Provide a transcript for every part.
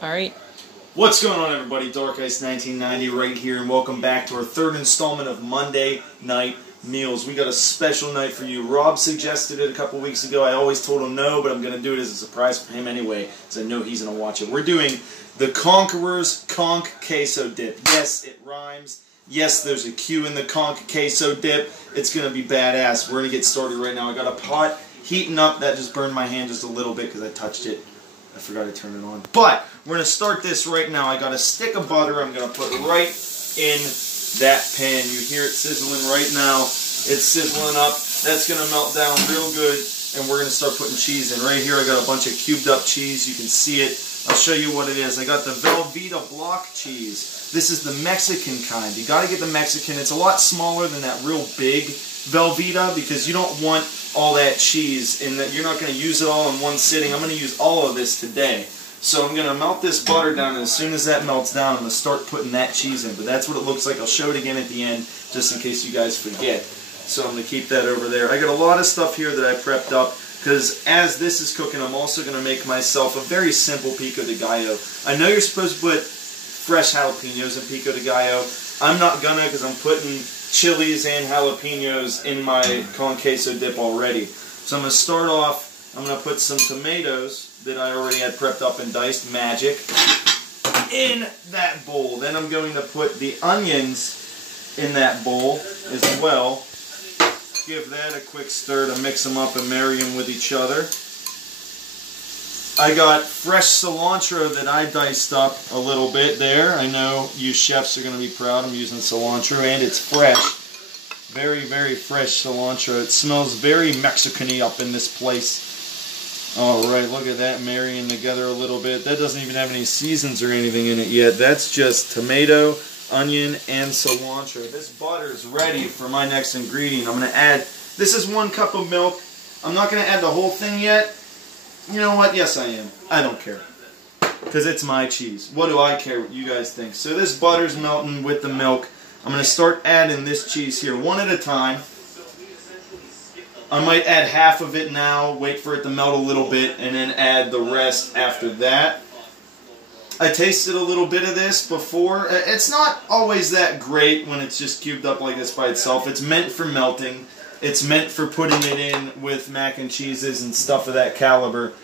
Alright. What's going on, everybody? Dark Ice 1990 right here, and welcome back to our third installment of Monday Night Meals. We got a special night for you. Rob suggested it a couple weeks ago. I always told him no, but I'm going to do it as a surprise for him anyway, because I know he's going to watch it. We're doing the Conqueror's ConqQuesoDip. Yes, it rhymes. Yes, there's a Q in the ConqQuesoDip. It's going to be badass. We're going to get started right now. I got a pot heating up. That just burned my hand just a little bit because I touched it. I forgot to turn it on. But we're going to start this right now. I got a stick of butter I'm going to put right in that pan. You hear it sizzling right now. It's sizzling up. That's going to melt down real good. And we're going to start putting cheese in. Right here I got a bunch of cubed up cheese. You can see it. I'll show you what it is. I got the Velveeta block cheese. This is the Mexican kind. You got to get the Mexican. It's a lot smaller than that real big Velveeta because you don't want all that cheese in that. You're not going to use it all in one sitting. I'm going to use all of this today. So I'm going to melt this butter down, and as soon as that melts down, I'm going to start putting that cheese in. But that's what it looks like. I'll show it again at the end just in case you guys forget. So I'm going to keep that over there. I got a lot of stuff here that I prepped up because as this is cooking, I'm also going to make myself a very simple pico de gallo. I know you're supposed to put fresh jalapenos in pico de gallo. I'm not going to because I'm putting chilies and jalapenos in my ConqQuesoDip already. So I'm going to start off, I'm going to put some tomatoes that I already had prepped up and diced, magic, in that bowl. Then I'm going to put the onions in that bowl as well. Give that a quick stir to mix them up and marry them with each other. I got fresh cilantro that I diced up a little bit there. I know you chefs are going to be proud. I'm using cilantro, and it's fresh. Very, very fresh cilantro. It smells very Mexican-y up in this place. Alright, look at that marrying together a little bit. That doesn't even have any seasons or anything in it yet. That's just tomato, onion, and cilantro. This butter is ready for my next ingredient. I'm going to add, this is 1 cup of milk. I'm not going to add the whole thing yet. You know what? Yes, I am. I don't care. Because it's my cheese. What do I care what you guys think? So this butter's melting with the milk. I'm going to start adding this cheese here one at a time. I might add half of it now, wait for it to melt a little bit, and then add the rest after that. I tasted a little bit of this before. It's not always that great when it's just cubed up like this by itself. It's meant for melting. It's meant for putting it in with mac and cheeses and stuff of that caliber.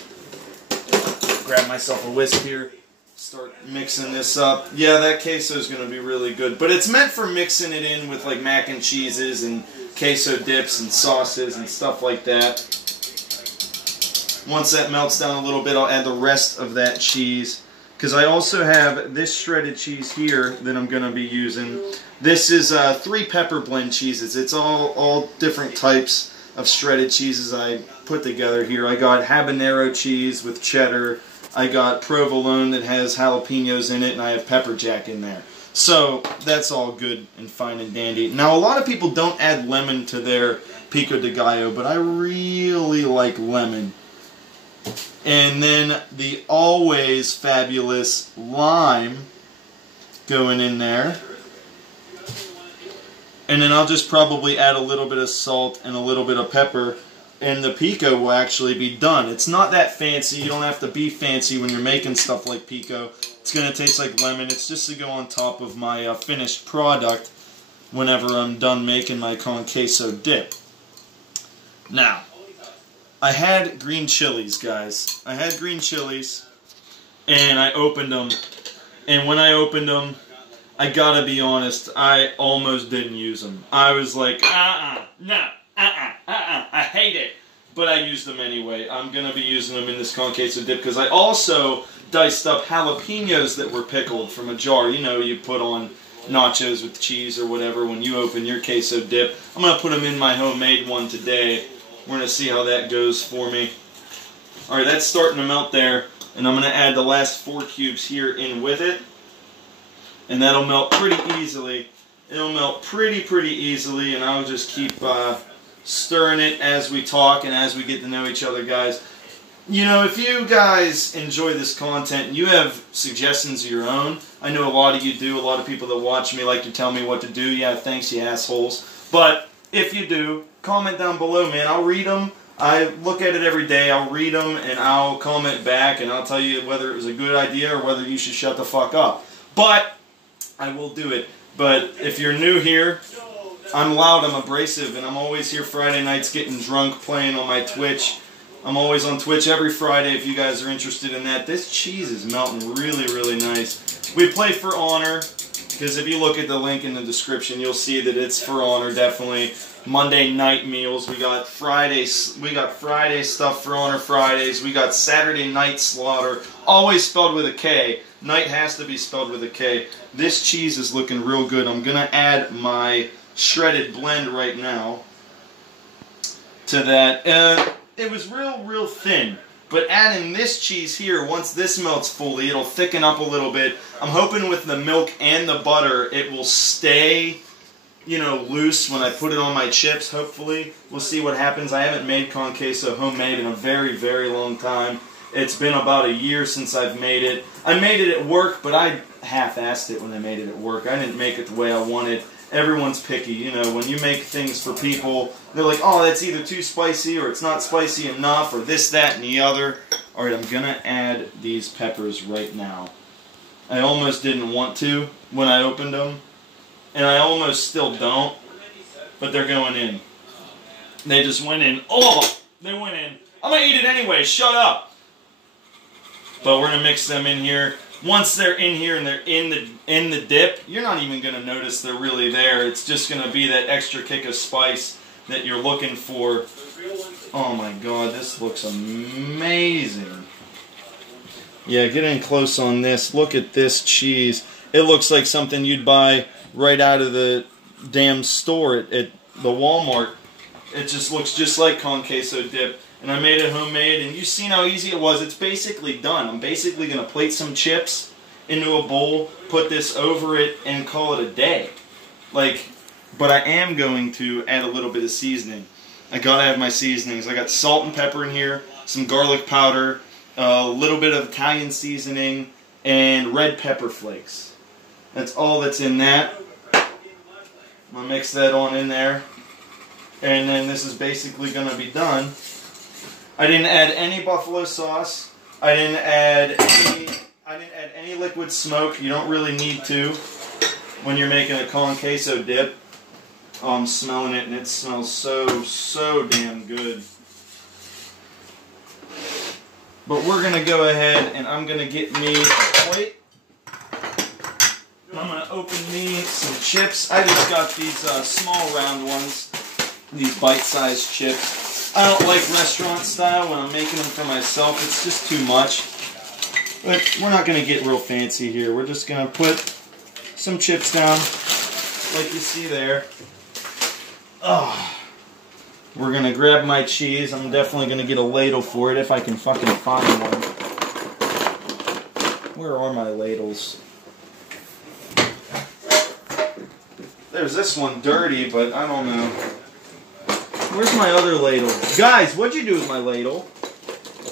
Grab myself a whisk here. Start mixing this up. Yeah, that queso is going to be really good. But it's meant for mixing it in with like mac and cheeses and queso dips and sauces and stuff like that. Once that melts down a little bit, I'll add the rest of that cheese. Because I also have this shredded cheese here that I'm going to be using. This is 3 pepper blend cheeses. It's all different types of shredded cheeses I put together here. I got habanero cheese with cheddar. I got provolone that has jalapenos in it, and I have pepper jack in there. So that's all good and fine and dandy. Now a lot of people don't add lemon to their pico de gallo, but I really like lemon. And then the always fabulous lime going in there. And then I'll just probably add a little bit of salt and a little bit of pepper, and the pico will actually be done. It's not that fancy. You don't have to be fancy when you're making stuff like pico. It's going to taste like lemon. It's just to go on top of my finished product whenever I'm done making my ConqQuesoDip. Now, I had green chilies, guys. I had green chilies, and I opened them. And when I opened them, I gotta be honest, I almost didn't use them. I was like, I hate it. But I used them anyway. I'm gonna be using them in this ConqQuesoDip because I also diced up jalapenos that were pickled from a jar. You know, you put on nachos with cheese or whatever when you open your queso dip. I'm gonna put them in my homemade one today. We're going to see how that goes for me. Alright, that's starting to melt there. And I'm going to add the last 4 cubes here in with it. And that'll melt pretty easily. It'll melt pretty easily. And I'll just keep stirring it as we talk and as we get to know each other, guys. You know, if you guys enjoy this content and you have suggestions of your own, I know a lot of you do. A lot of people that watch me like to tell me what to do. Yeah, thanks, you assholes. But if you do, comment down below, man. I'll read them. I look at it every day. I'll read them and I'll comment back and I'll tell you whether it was a good idea or whether you should shut the fuck up. But I will do it. But if you're new here, I'm loud, I'm abrasive, and I'm always here Friday nights getting drunk playing on my Twitch. I'm always on Twitch every Friday if you guys are interested in that. This cheese is melting really, really nice. We play for honor, because if you look at the link in the description, you'll see that it's for honor, definitely. Monday night meals. We got Friday stuff for honor Fridays. We got Saturday night slaughter, always spelled with a K. Night has to be spelled with a K. This cheese is looking real good. I'm gonna add my shredded blend right now to that. It was real thin, but adding this cheese here, once this melts fully, it'll thicken up a little bit. I'm hoping with the milk and the butter, it will stay, you know, loose when I put it on my chips, hopefully. We'll see what happens. I haven't made Conq queso homemade in a very, very long time. It's been about a year since I've made it. I made it at work, but I half-assed it when I made it at work. I didn't make it the way I wanted. Everyone's picky, you know, when you make things for people, they're like, oh, that's either too spicy or it's not spicy enough or this, that, and the other. Alright, I'm gonna add these peppers right now. I almost didn't want to when I opened them, and I almost still don't, but they're going in. They just went in. Oh, they went in. I'm gonna eat it anyway, shut up! But we're gonna mix them in here. Once they're in here and they're in the dip, you're not even going to notice they're really there. It's just going to be that extra kick of spice that you're looking for. Oh my god, this looks amazing. Yeah, get in close on this. Look at this cheese. It looks like something you'd buy right out of the damn store at the Walmart. It just looks just like ConqQuesoDip. And I made it homemade, and you've seen how easy it was. It's basically done. I'm basically going to plate some chips into a bowl, put this over it, and call it a day. Like, but I am going to add a little bit of seasoning. I gotta have my seasonings. I got salt and pepper in here, some garlic powder, a little bit of Italian seasoning, and red pepper flakes. That's all that's in that. I'm going to mix that on in there. And then this is basically going to be done. I didn't add any buffalo sauce. I didn't add any liquid smoke. You don't really need to when you're making a Conq queso dip. Oh, I'm smelling it and it smells so damn good. But we're going to go ahead and I'm going to get me a plate. I'm going to open me some chips. I just got these small round ones, these bite-sized chips. I don't like restaurant style when I'm making them for myself. It's just too much. But we're not going to get real fancy here. We're just going to put some chips down like you see there. Oh. We're going to grab my cheese. I'm definitely going to get a ladle for it if I can fucking find one. Where are my ladles? There's this one dirty, but I don't know. Where's my other ladle? Guys, what'd you do with my ladle?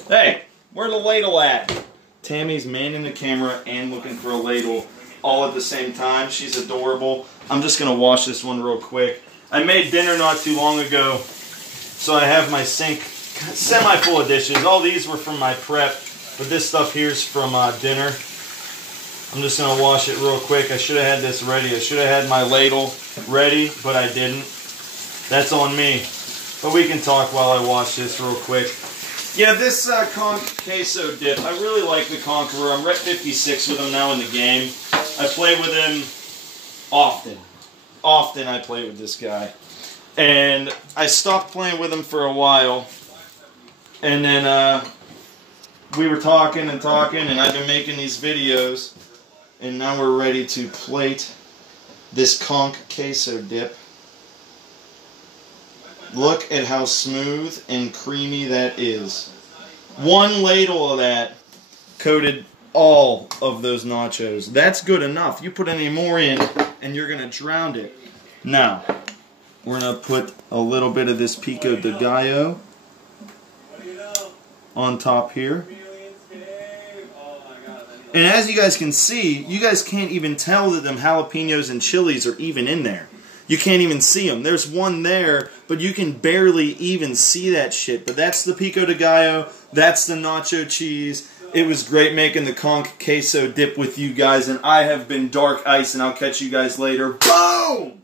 Hey, where's the ladle at? Tammy's manning the camera and looking for a ladle all at the same time. She's adorable. I'm just going to wash this one real quick. I made dinner not too long ago, so I have my sink semi-full of dishes. All these were from my prep, but this stuff here's from dinner. I'm just going to wash it real quick. I should have had this ready. I should have had my ladle ready, but I didn't. That's on me. But we can talk while I wash this real quick. Yeah, this Conq queso dip, I really like the Conqueror. I'm Rep 56 with him now in the game. I play with him often. Often I play with this guy. And I stopped playing with him for a while. And then we were talking, and I've been making these videos. And now we're ready to plate this Conq queso dip. Look at how smooth and creamy that is. One ladle of that coated all of those nachos. That's good enough. You put any more in and you're going to drown it. Now, we're going to put a little bit of this pico de gallo on top here. And as you guys can see, you guys can't even tell that them jalapenos and chilies are even in there. You can't even see them. There's one there, but you can barely even see that shit. But that's the pico de gallo. That's the nacho cheese. It was great making the Conq queso dip with you guys, and I have been Dark Ice, and I'll catch you guys later. Boom!